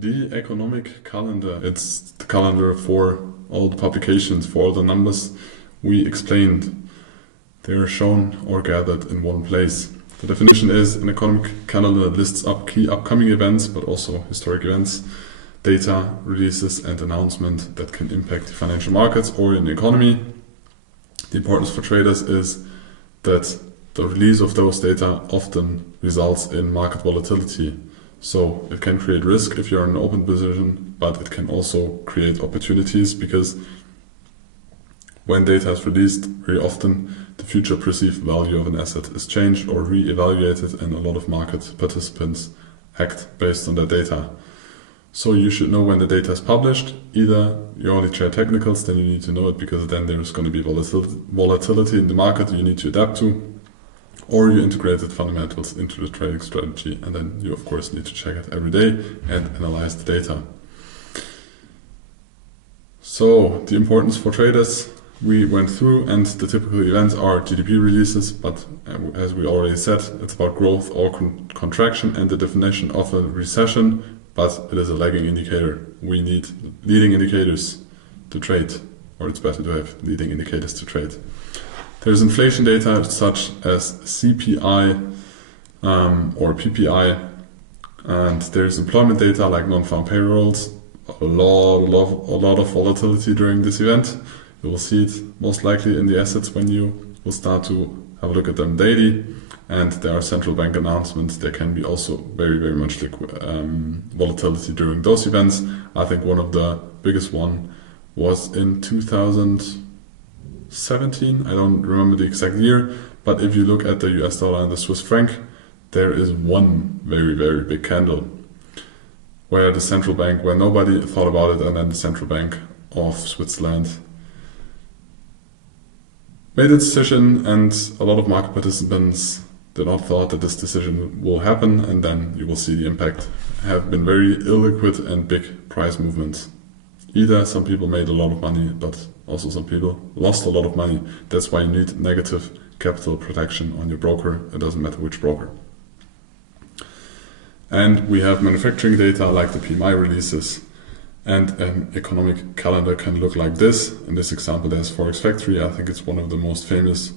The economic calendar, it's the calendar for all the publications, for all the numbers we explained. They are shown or gathered in one place. The definition is an economic calendar that lists up key upcoming events, but also historic events, data, releases and announcements that can impact the financial markets or in the economy. The importance for traders is that the release of those data often results in market volatility. So it can create risk if you're in an open position, but it can also create opportunities because when data is released, very often the future perceived value of an asset is changed or re-evaluated, and a lot of market participants act based on that data. So you should know when the data is published. Either you only trade technicals, then you need to know it because then there's going to be volatility in the market you need to adapt to, or you integrated fundamentals into the trading strategy, and then you of course need to check it every day and analyze the data. So the importance for traders we went through, and the typical events are GDP releases, but as we already said, it's about growth or contraction and the definition of a recession, but it is a lagging indicator. We need leading indicators to trade, or it's better to have leading indicators to trade. There's inflation data such as CPI or PPI, and there's employment data like non-farm payrolls. A lot of volatility during this event. You will see it most likely in the assets when you will start to have a look at them daily. And there are central bank announcements. There can be also very much volatility during those events. I think one of the biggest one was in 2017. I don't remember the exact year, but if you look at the US dollar and the Swiss franc, there is one very big candle where the central bank, where nobody thought about it, and then the central bank of Switzerland made a decision, and a lot of market participants did not thought that this decision will happen, and then you will see the impact. Have been very illiquid and big price movements. Either some people made a lot of money, but also some people lost a lot of money. That's why you need negative capital protection on your broker. It doesn't matter which broker. And we have manufacturing data like the PMI releases, and an economic calendar can look like this. In this example, there's Forex Factory. I think it's one of the most famous,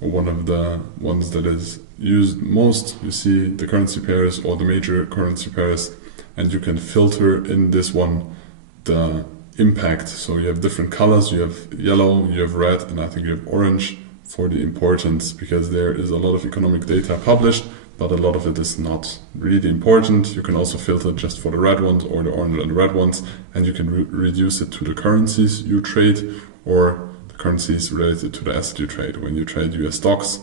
or one of the ones that is used most. You see the currency pairs or the major currency pairs, and you can filter in this one the impact. So you have different colors. You have yellow, you have red, and I think you have orange for the importance, because there is a lot of economic data published, but a lot of it is not really important. You can also filter just for the red ones or the orange and the red ones, and you can reduce it to the currencies you trade or the currencies related to the asset you trade. When you trade US stocks,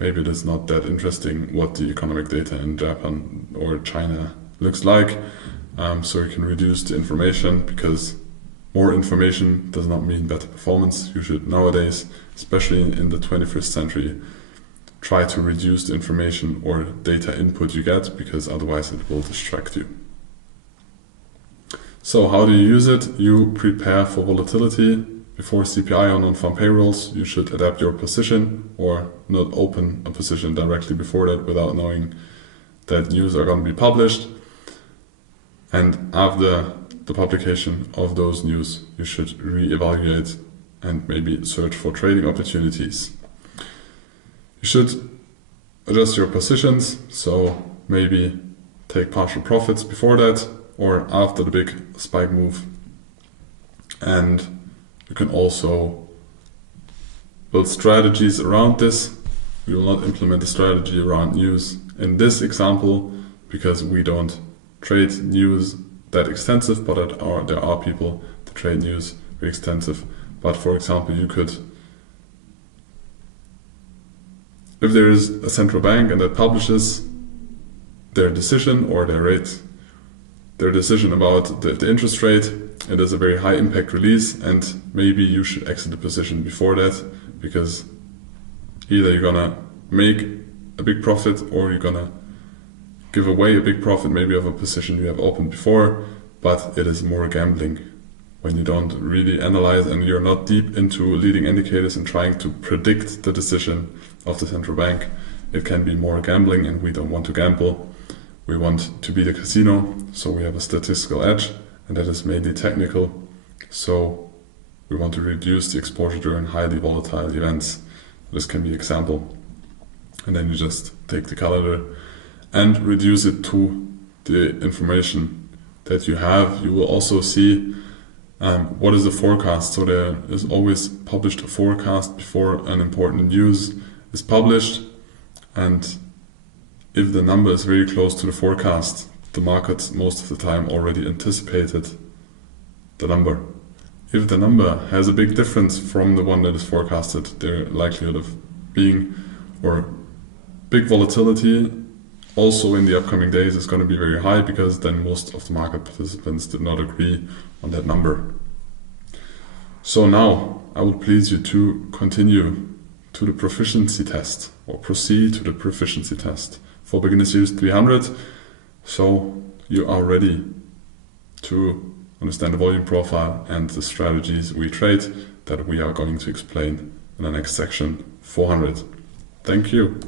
maybe it is not that interesting what the economic data in Japan or China looks like. So you can reduce the information, because more information does not mean better performance. You should nowadays, especially in the 21st century, try to reduce the information or data input you get, because otherwise it will distract you. So how do you use it? You prepare for volatility. Before CPI or non-farm payrolls, you should adapt your position, or not open a position directly before that without knowing that news are going to be published. And after the publication of those news, you should re-evaluate and maybe search for trading opportunities. You should adjust your positions, so maybe take partial profits before that or after the big spike move. And you can also build strategies around this. We will not implement a strategy around news in this example, because we don't trade news that extensive, but there are people that trade news very extensive. But for example, you could, if there is a central bank and that publishes their decision or their decision about the interest rate, it is a very high impact release, and maybe you should exit the position before that, because either you're gonna make a big profit or you're gonna give away a big profit maybe of a position you have opened before, but it is more gambling when you don't really analyze and you're not deep into leading indicators and trying to predict the decision of the central bank. It can be more gambling, and we don't want to gamble. We want to be the casino, so we have a statistical edge, and that is mainly technical. So we want to reduce the exposure during highly volatile events. This can be example. And then you just take the calendar and reduce it to the information that you have. You will also see what is the forecast. So there is always published a forecast before an important news is published. And if the number is very close to the forecast, the market most of the time already anticipated the number. If the number has a big difference from the one that is forecasted, the likelihood of being or big volatility also in the upcoming days is going to be very high, because then most of the market participants did not agree on that number. So now I would please you to continue to the proficiency test, or proceed to the proficiency test for Beginner Series 300. So you are ready to understand the volume profile and the strategies we trade that we are going to explain in the next section 400. Thank you.